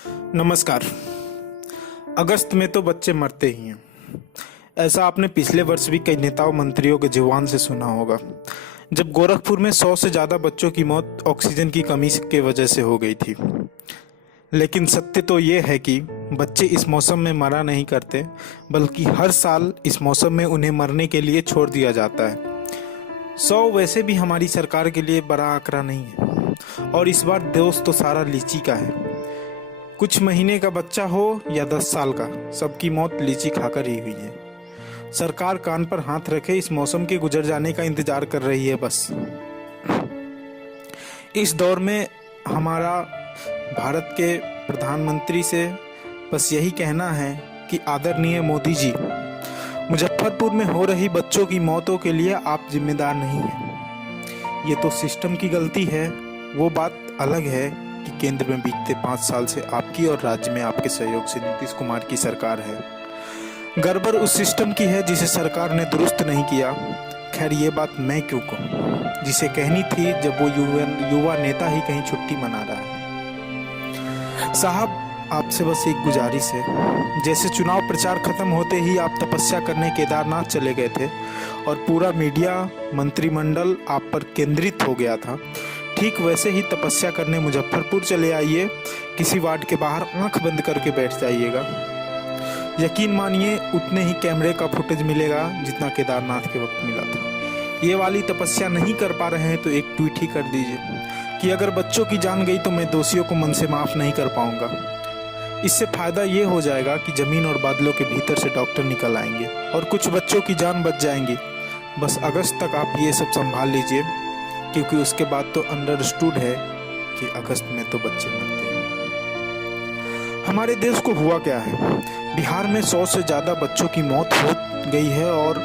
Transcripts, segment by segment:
नमस्कार। अगस्त में तो बच्चे मरते ही हैं। ऐसा आपने पिछले वर्ष भी कई नेताओं मंत्रियों के जुबान से सुना होगा, जब गोरखपुर में 100 से ज़्यादा बच्चों की मौत ऑक्सीजन की कमी की वजह से हो गई थी। लेकिन सत्य तो ये है कि बच्चे इस मौसम में मरा नहीं करते, बल्कि हर साल इस मौसम में उन्हें मरने के लिए छोड़ दिया जाता है। 100 वैसे भी हमारी सरकार के लिए बड़ा आंकड़ा नहीं है, और इस बार दोष तो सारा लीची का है। कुछ महीने का बच्चा हो या 10 साल का, सबकी मौत लीची खाकर ही हुई है। सरकार कान पर हाथ रखे इस मौसम के गुजर जाने का इंतजार कर रही है बस। इस दौर में हमारा भारत के प्रधानमंत्री से बस यही कहना है कि आदरणीय मोदी जी, मुजफ्फरपुर में हो रही बच्चों की मौतों के लिए आप जिम्मेदार नहीं हैं। ये तो सिस्टम की गलती है। वो बात अलग है कि केंद्र में बीते 5 साल से आपकी और राज्य में आपके सहयोग से नीतीश कुमार की सरकार है। गड़बड़ उस सिस्टम की है जिसे सरकार ने दुरुस्त नहीं किया। खैर, ये बात मैं क्यों कहूँ, जिसे कहनी थी जब वो युवा नेता ही कहीं छुट्टी मना रहा है। साहब, आपसे बस एक गुजारिश है। जैसे चुनाव प्रचार खत्म होते ही आप तपस्या करने केदारनाथ चले गए थे और पूरा मीडिया मंत्रिमंडल आप पर केंद्रित हो गया था, ठीक वैसे ही तपस्या करने मुजफ्फरपुर चले आइए। किसी वार्ड के बाहर आंख बंद करके बैठ जाइएगा। यकीन मानिए, उतने ही कैमरे का फुटेज मिलेगा जितना केदारनाथ के वक्त मिला था। ये वाली तपस्या नहीं कर पा रहे हैं तो एक ट्वीट ही कर दीजिए कि अगर बच्चों की जान गई तो मैं दोषियों को मन से माफ नहीं कर पाऊंगा। इससे फायदा ये हो जाएगा कि जमीन और बादलों के भीतर से डॉक्टर निकल आएंगे और कुछ बच्चों की जान बच जाएंगी। बस अगस्त तक आप ये सब संभाल लीजिए, क्योंकि उसके बाद तो अंडरस्टूड है कि अगस्त में तो बच्चे मरते हैं। हमारे देश को हुआ क्या है? बिहार में 100 से ज़्यादा बच्चों की मौत हो गई है और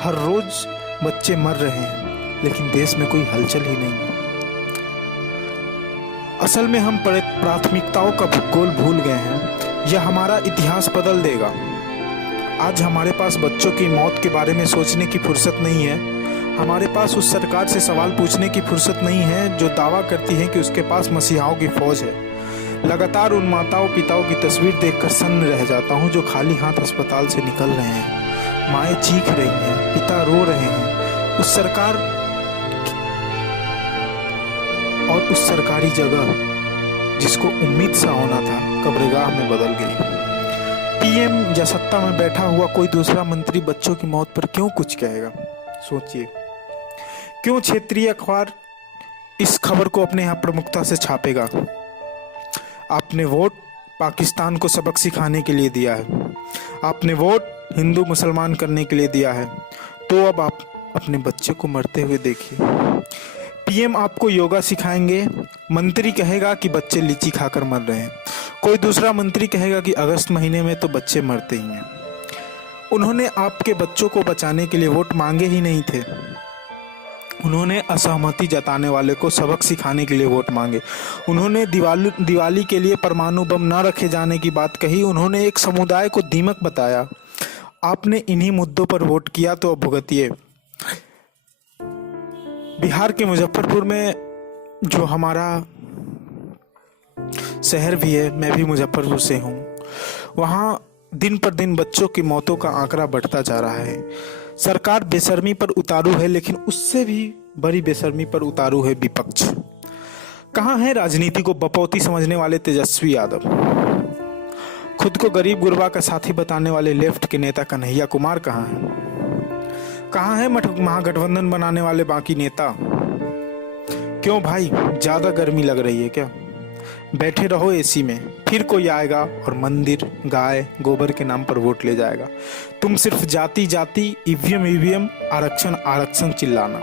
हर रोज बच्चे मर रहे हैं, लेकिन देश में कोई हलचल ही नहीं है। असल में हम प्राथमिकताओं का भूगोल भूल गए हैं। यह हमारा इतिहास बदल देगा। आज हमारे पास बच्चों की मौत के बारे में सोचने की फुर्सत नहीं है। हमारे पास उस सरकार से सवाल पूछने की फुर्सत नहीं है जो दावा करती है कि उसके पास मसीहाओं की फौज है। लगातार उन माताओं पिताओं की तस्वीर देखकर सन्न रह जाता हूँ जो खाली हाथ अस्पताल से निकल रहे हैं। माएँ चीख रही हैं, पिता रो रहे हैं। उस सरकारी जगह जिसको उम्मीद सा होना था, कब्रगाह में बदल गई। पीएम या सत्ता में बैठा हुआ कोई दूसरा मंत्री बच्चों की मौत पर क्यों कुछ कहेगा? सोचिए, क्यों क्षेत्रीय अखबार इस खबर को अपने यहाँ प्रमुखता से छापेगा? आपने वोट पाकिस्तान को सबक सिखाने के लिए दिया है। आपने वोट हिंदू मुसलमान करने के लिए दिया है। तो अब आप अपने बच्चे को मरते हुए देखिए। पीएम आपको योगा सिखाएंगे, मंत्री कहेगा कि बच्चे लीची खाकर मर रहे हैं। कोई दूसरा मंत्री कहेगा कि अगस्त महीने में तो बच्चे मरते ही हैं। उन्होंने आपके बच्चों को बचाने के लिए वोट मांगे ही नहीं थे। उन्होंने असहमति जताने वाले को सबक सिखाने के लिए वोट मांगे। उन्होंने दिवाली के लिए परमाणु बम न रखे जाने की बात कही। उन्होंने एक समुदाय को दीमक बताया। आपने इन्हीं मुद्दों पर वोट किया, तो अब भुगतिए। बिहार के मुजफ्फरपुर में जो हमारा शहर भी है, मैं भी मुजफ्फरपुर से हूँ, वहाँ दिन पर दिन बच्चों की मौतों का आंकड़ा बढ़ता जा रहा है। सरकार बेशर्मी पर उतारू है, लेकिन उससे भी बड़ी बेशर्मी पर उतारू है विपक्ष। कहाँ है राजनीति को बपौती समझने वाले तेजस्वी यादव? खुद को गरीब गुरबा का साथी बताने वाले लेफ्ट के नेता कन्हैया कुमार कहाँ हैं? कहाँ है महागठबंधन बनाने वाले बाकी नेता? क्यों भाई, ज्यादा गर्मी लग रही है क्या? बैठे रहो एसी में, फिर कोई आएगा और मंदिर गाय गोबर के नाम पर वोट ले जाएगा। तुम सिर्फ जाति जाति, ईवीएम आरक्षण आरक्षण चिल्लाना।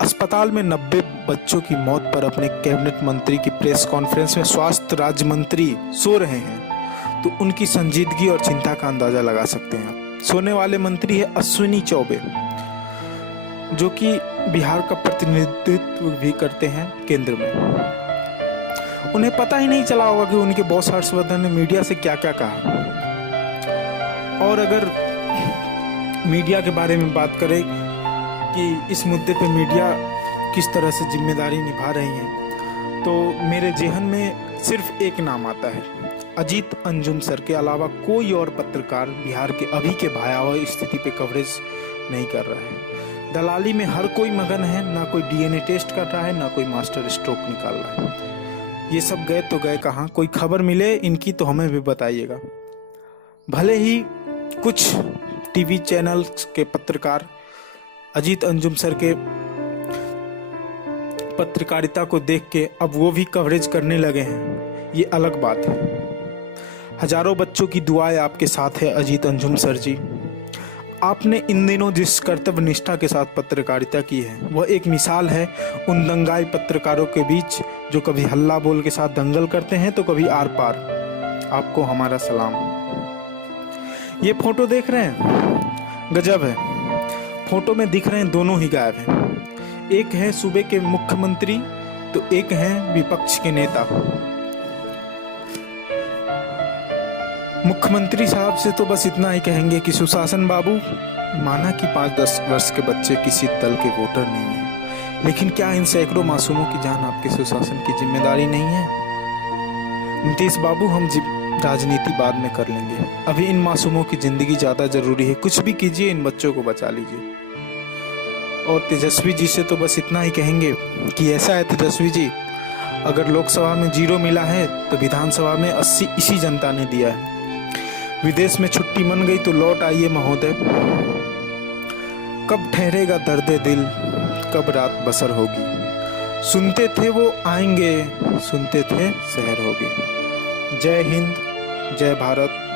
अस्पताल में 90 बच्चों की मौत पर अपने कैबिनेट मंत्री की प्रेस कॉन्फ्रेंस में स्वास्थ्य राज्य मंत्री सो रहे हैं, तो उनकी संजीदगी और चिंता का अंदाजा लगा सकते हैं। सोने वाले मंत्री है अश्विनी चौबे, जो कि बिहार का प्रतिनिधित्व भी करते हैं केंद्र में। उन्हें पता ही नहीं चला होगा कि उनके बॉस हर्षवर्धन ने मीडिया से क्या क्या कहा। और अगर मीडिया के बारे में बात करें कि इस मुद्दे पे मीडिया किस तरह से जिम्मेदारी निभा रही है, तो मेरे जेहन में सिर्फ एक नाम आता है, अजीत अंजुम सर के अलावा कोई और पत्रकार बिहार के अभी के भयावह स्थिति पे कवरेज नहीं कर रहा है। दलाली में हर कोई मगन है, ना कोई डीएनए टेस्ट कर रहा है, ना कोई मास्टर स्ट्रोक निकाल रहा है। ये सब गए तो गए कहाँ? कोई खबर मिले इनकी तो हमें भी बताइएगा। भले ही कुछ टीवी चैनल के पत्रकार अजीत अंजुम सर के पत्रकारिता को देख के अब वो भी कवरेज करने लगे हैं, ये अलग बात है। हजारों बच्चों की दुआएं आपके साथ है अजीत अंजुम सर जी। आपने इन दिनों जिस कर्तव्य निष्ठा के साथ पत्रकारिता की है वह एक मिसाल है उन दंगाई पत्रकारों के बीच जो कभी हल्ला बोल के साथ दंगल करते हैं तो कभी आर पार। आपको हमारा सलाम। ये फोटो देख रहे हैं, गजब है। फोटो में दिख रहे हैं दोनों ही गायब हैं। एक है सूबे के मुख्यमंत्री तो एक है विपक्ष के नेता। मुख्यमंत्री साहब से तो बस इतना ही कहेंगे कि सुशासन बाबू, माना कि 5-10 वर्ष के बच्चे किसी दल के वोटर नहीं है, लेकिन क्या इन सैकड़ों मासूमों की जान आपके सुशासन की जिम्मेदारी नहीं है? नीतीश बाबू, हम राजनीति बाद में कर लेंगे, अभी इन मासूमों की जिंदगी ज्यादा जरूरी है। कुछ भी कीजिए, इन बच्चों को बचा लीजिए। और तेजस्वी जी से तो बस इतना ही कहेंगे कि ऐसा है तेजस्वी जी, अगर लोकसभा में 0 मिला है तो विधानसभा में 80 इसी जनता ने दिया है। विदेश में छुट्टी मन गई तो लौट आइए महोदय। कब ठहरेगा दर्द दिल, कब रात बसर होगी। सुनते थे वो आएंगे, सुनते थे शहर होगी। जय हिंद, जय भारत।